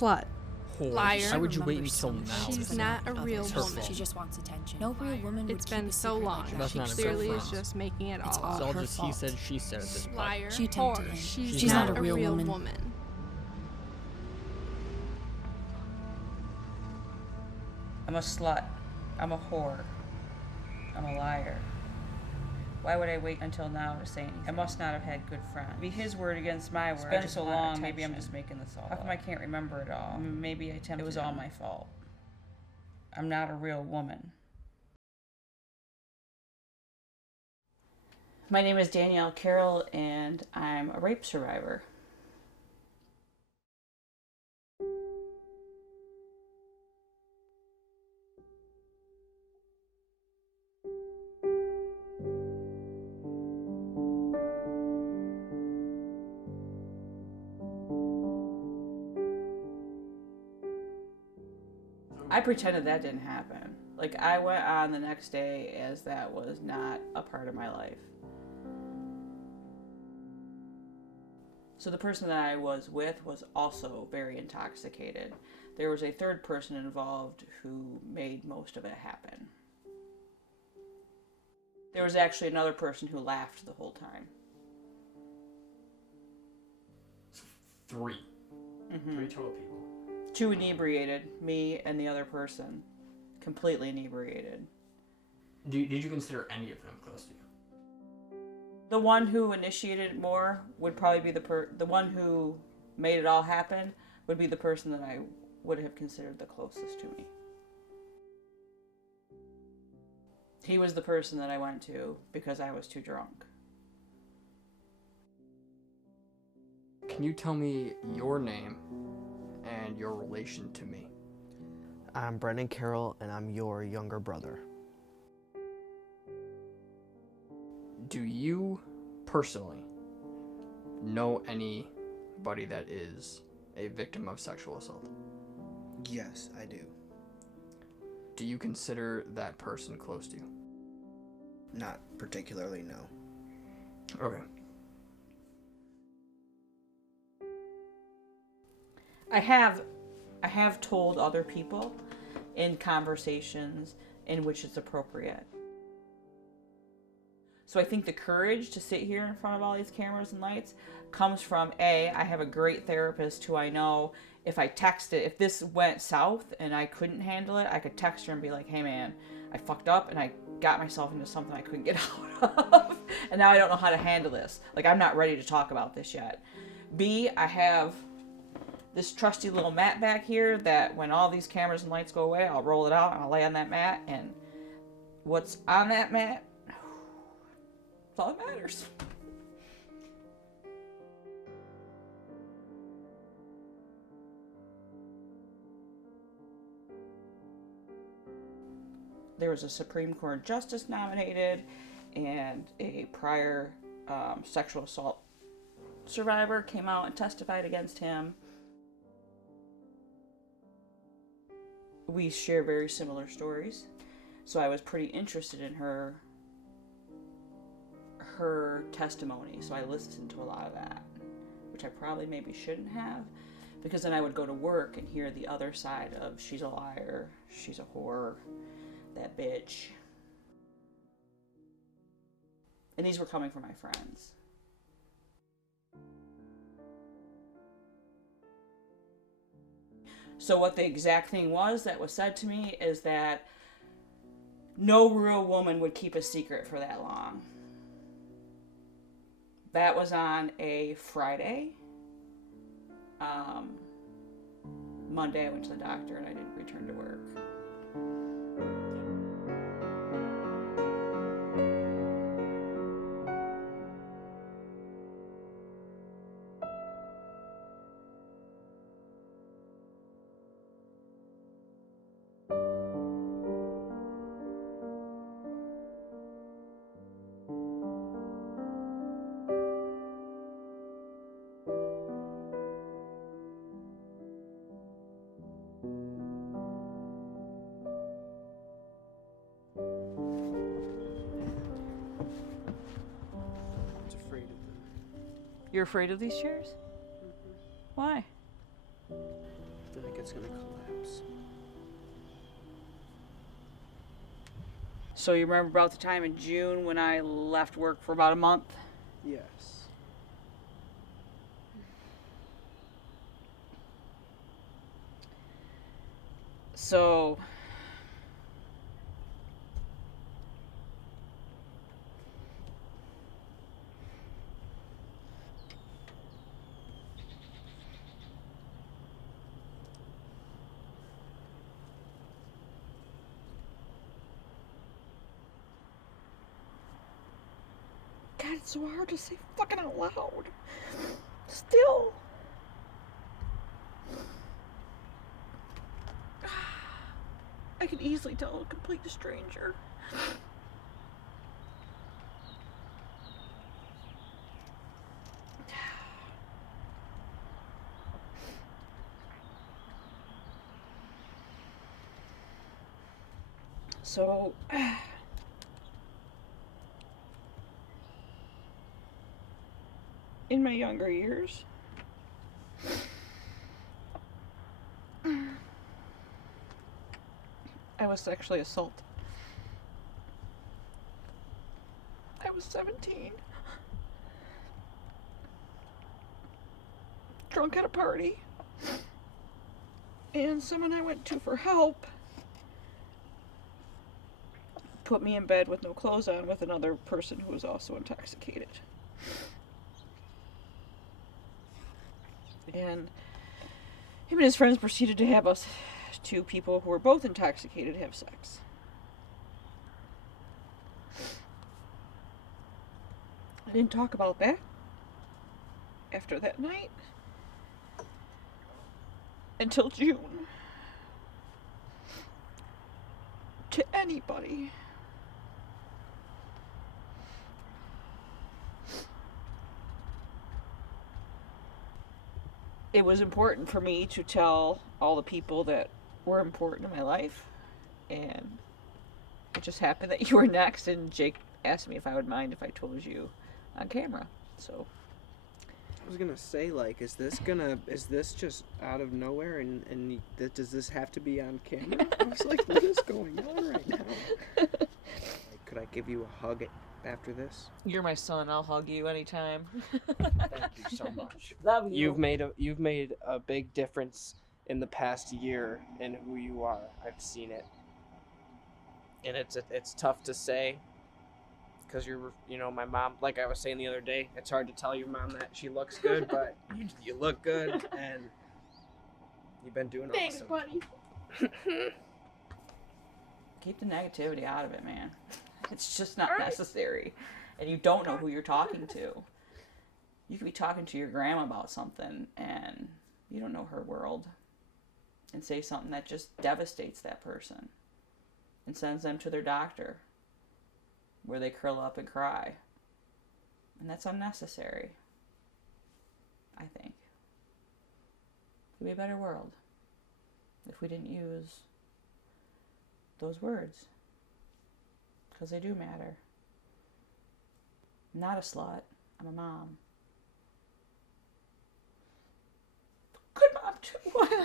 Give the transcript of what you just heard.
slut. Whore. Liar. Why would you wait Remember until so now? much. She's not a real It's her woman. She just wants attention. No real woman would It's keep been a so secret long. like that. That's not She a clearly is girlfriend. just making it It's all all up. It's all her just he fault. said, she said at this point. Liar. She tempted Whore. him. She's not not a real woman. I'm a slut. I'm a whore. I'm a liar. Why would I wait until now to say anything? I must not have had good friends. Be his word against my word. It's been so long, maybe I'm just making this all up. How come I can't remember it all? Maybe I tempted. It was all my fault. I'm not a real woman. My name is Danielle Carroll, and I'm a rape survivor. I pretended that didn't happen. Like, I went on the next day as that was not a part of my life. So the person that I was with was also very intoxicated. There was a third person involved who made most of it happen. There was actually another person who laughed the whole time. Three. Mm-hmm. 3 total people. 2 inebriated, me and the other person. Completely inebriated. Did you consider any of them close to you? The one who initiated it more would probably be the one who made it all happen would be the person that I would have considered the closest to me. He was the person that I went to because I was too drunk. Can you tell me your name and your relation to me? I'm Brendan Carroll, and I'm your younger brother. Do you personally know anybody that is a victim of sexual assault? Yes, I do. Do you consider that person close to you? Not particularly, no. Okay. I have told other people in conversations in which it's appropriate. So I think the courage to sit here in front of all these cameras and lights comes from I have a great therapist who I know if I text it, if this went south and I couldn't handle it, I could text her and be like, hey man, I fucked up and I got myself into something I couldn't get out of. And now I don't know how to handle this. Like, I'm not ready to talk about this yet. B, I have this trusty little mat back here that when all these cameras and lights go away, I'll roll it out and I'll lay on that mat, and what's on that mat, that's all that matters. There was a Supreme Court justice nominated, and a prior sexual assault survivor came out and testified against him. We share very similar stories, so I was pretty interested in her testimony, so I listened to a lot of that, which I probably maybe shouldn't have, because then I would go to work and hear the other side of she's a liar, she's a whore, that bitch. And these were coming from my friends. So what the exact thing was that was said to me is that no real woman would keep a secret for that long. That was on a Friday. Monday I went to the doctor and I didn't return to work. You're afraid of these chairs? Why? feel like it's gonna collapse. So you remember about the time in June when I left work for about a month? Yes. So God, it's so hard to say fucking out loud. Still. I could easily tell a complete stranger. So, in my younger years, I was sexually assaulted. I was 17. Drunk at a party. And someone I went to for help put me in bed with no clothes on with another person who was also intoxicated. And him and his friends proceeded to have us, two people who were both intoxicated, have sex. I didn't talk about that after that night until June to anybody. It was important for me to tell all the people that were important in my life, and it just happened that you were next, and Jake asked me if I would mind if I told you on camera. So I was gonna say, like, is this just out of nowhere, and does this have to be on camera? I was like, what is going on right now? Like, could I give you a hug after this? you're my son. I'll hug you anytime. Thank you so much. Love You've made a big difference in the past year in who you are. I've seen it, and it's tough to say, because my mom. Like I was saying the other day, it's hard to tell your mom that she looks good, but you look good, and you've been doing Thanks, awesome. buddy. Keep the negativity out of it, man. It's just not necessary. And you don't know who you're talking to. You could be talking to your grandma about something, and you don't know her world, and say something that just devastates that person and sends them to their doctor, where they curl up and cry. And that's unnecessary, I think. It would be a better world if we didn't use those words, because they do matter. I'm not a slut. I'm a mom. Good mom, too.